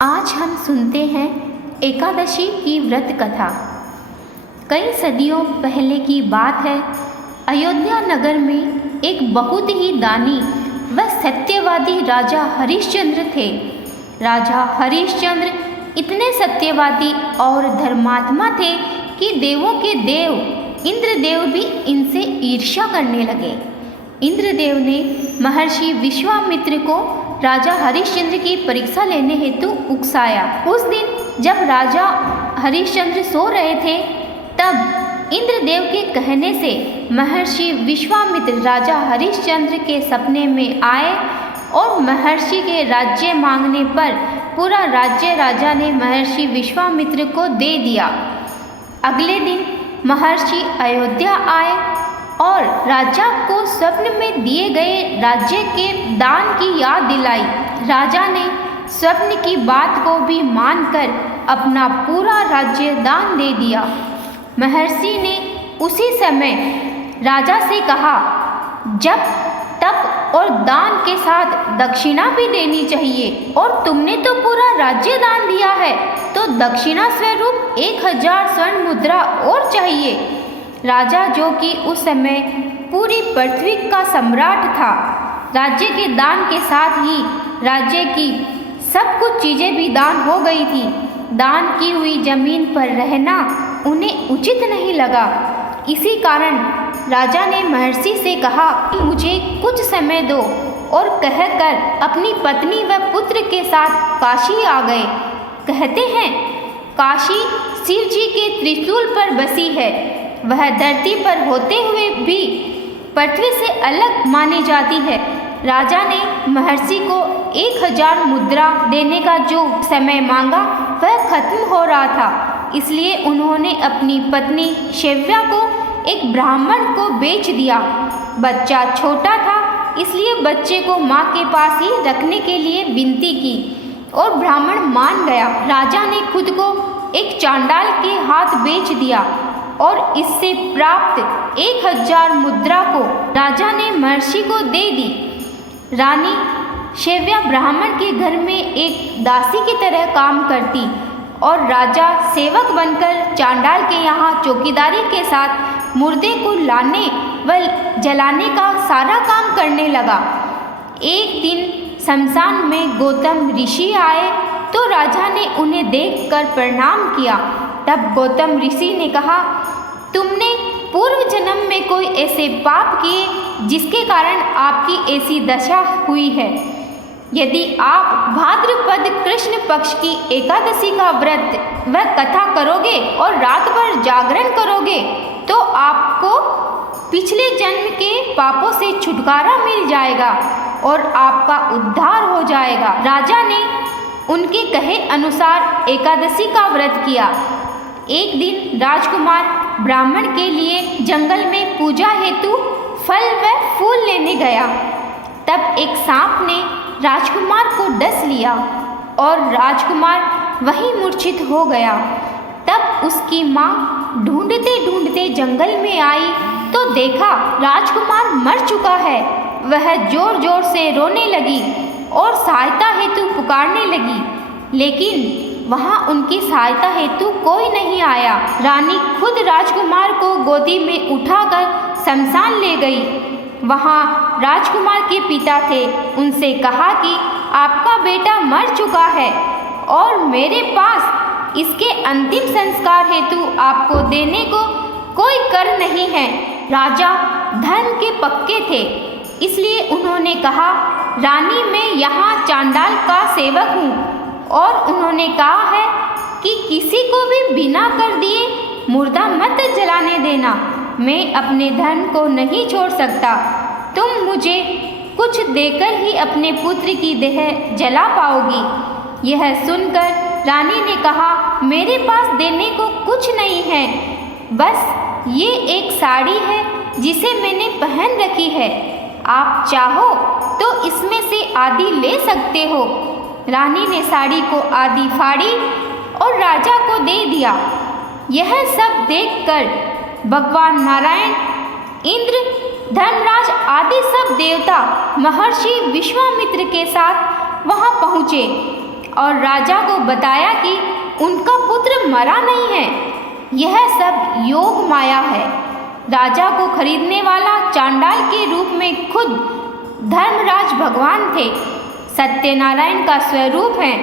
आज हम सुनते हैं एकादशी की व्रत कथा। कई सदियों पहले की बात है। अयोध्या नगर में एक बहुत ही दानी व सत्यवादी राजा हरिश्चंद्र थे। राजा हरिश्चंद्र इतने सत्यवादी और धर्मात्मा थे कि देवों के देव इंद्रदेव भी इनसे ईर्ष्या करने लगे। इंद्रदेव ने महर्षि विश्वामित्र को राजा हरिश्चंद्र की परीक्षा लेने हेतु उकसाया। उस दिन जब राजा हरिश्चंद्र सो रहे थे, तब इंद्रदेव के कहने से महर्षि विश्वामित्र राजा हरिश्चंद्र के सपने में आए और महर्षि के राज्य मांगने पर पूरा राज्य राजा ने महर्षि विश्वामित्र को दे दिया। अगले दिन महर्षि अयोध्या आए और राजा को स्वप्न में दिए गए राज्य के दान की याद दिलाई। राजा ने स्वप्न की बात को भी मानकर अपना पूरा राज्य दान दे दिया। महर्षि ने उसी समय राजा से कहा, जब तप और दान के साथ दक्षिणा भी देनी चाहिए, और तुमने तो पूरा राज्य दान दिया है, तो दक्षिणा स्वरूप 1000 स्वर्ण मुद्रा और चाहिए। राजा, जो कि उस समय पूरी पृथ्वी का सम्राट था, राज्य के दान के साथ ही राज्य की सब कुछ चीजें भी दान हो गई थी। दान की हुई जमीन पर रहना उन्हें उचित नहीं लगा। इसी कारण राजा ने महर्षि से कहा कि मुझे कुछ समय दो, और कहकर अपनी पत्नी व पुत्र के साथ काशी आ गए। कहते हैं, काशी शिव जी के त्रिशूल पर बसी है। वह धरती पर होते हुए भी पृथ्वी से अलग मानी जाती है। राजा ने महर्षि को 1000 मुद्रा देने का जो समय मांगा, वह खत्म हो रहा था। इसलिए उन्होंने अपनी पत्नी शैव्या को एक ब्राह्मण को बेच दिया। बच्चा छोटा था, इसलिए बच्चे को माँ के पास ही रखने के लिए विनती की, और ब्राह्मण मान गया। राजा ने खुद को एक चांडाल के हाथ बेच दिया, और इससे प्राप्त 1000 मुद्रा को राजा ने महर्षि को दे दी। रानी शैव्या ब्राह्मण के घर में एक दासी की तरह काम करती, और राजा सेवक बनकर चांडाल के यहाँ चौकीदारी के साथ मुर्दे को लाने व जलाने का सारा काम करने लगा। एक दिन शमशान में गौतम ऋषि आए, तो राजा ने उन्हें देखकर प्रणाम किया। तब गौतम ऋषि ने कहा, तुमने पूर्व जन्म में कोई ऐसे पाप किए जिसके कारण आपकी ऐसी दशा हुई है। यदि आप भाद्रपद कृष्ण पक्ष की एकादशी का व्रत व कथा करोगे और रात भर जागरण करोगे, तो आपको पिछले जन्म के पापों से छुटकारा मिल जाएगा और आपका उद्धार हो जाएगा। राजा ने उनके कहे अनुसार एकादशी का व्रत किया। एक दिन राजकुमार ब्राह्मण के लिए जंगल में पूजा हेतु फल व फूल लेने गया। तब एक सांप ने राजकुमार को डस लिया, और राजकुमार वहीं मूर्छित हो गया। तब उसकी माँ ढूंढते ढूंढते जंगल में आई, तो देखा राजकुमार मर चुका है। वह जोर जोर से रोने लगी और सहायता हेतु पुकारने लगी, लेकिन वहाँ उनकी सहायता हेतु कोई नहीं आया। रानी खुद राजकुमार को गोदी में उठाकर शमशान ले गई। वहाँ राजकुमार के पिता थे। उनसे कहा कि आपका बेटा मर चुका है, और मेरे पास इसके अंतिम संस्कार हेतु आपको देने को कोई कर नहीं है। राजा धर्म के पक्के थे, इसलिए उन्होंने कहा, रानी, मैं यहाँ चांडाल का सेवक हूँ, और उन्होंने कहा है कि किसी को भी बिना कर दिए मुर्दा मत जलाने देना। मैं अपने धर्म को नहीं छोड़ सकता। तुम मुझे कुछ देकर ही अपने पुत्र की देह जला पाओगी। यह सुनकर रानी ने कहा, मेरे पास देने को कुछ नहीं है, बस ये एक साड़ी है जिसे मैंने पहन रखी है। आप चाहो तो इसमें से आधी ले सकते हो। रानी ने साड़ी को आधी फाड़ी और राजा को दे दिया। यह सब देखकर भगवान नारायण, इंद्र, धर्मराज आदि सब देवता महर्षि विश्वामित्र के साथ वहां पहुँचे। और राजा को बताया कि उनका पुत्र मरा नहीं है, यह सब योग माया है। राजा को खरीदने वाला चांडाल के रूप में खुद धर्मराज भगवान थे, सत्यनारायण का स्वरूप है।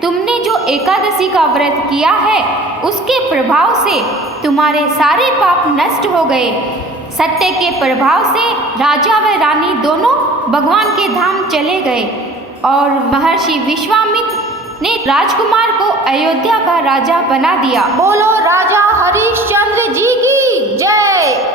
तुमने जो एकादशी का व्रत किया है उसके प्रभाव से तुम्हारे सारे पाप नष्ट हो गए। सत्य के प्रभाव से राजा व रानी दोनों भगवान के धाम चले गए और महर्षि विश्वामित्र ने राजकुमार को अयोध्या का राजा बना दिया। बोलो राजा हरिश्चंद्र जी की जय।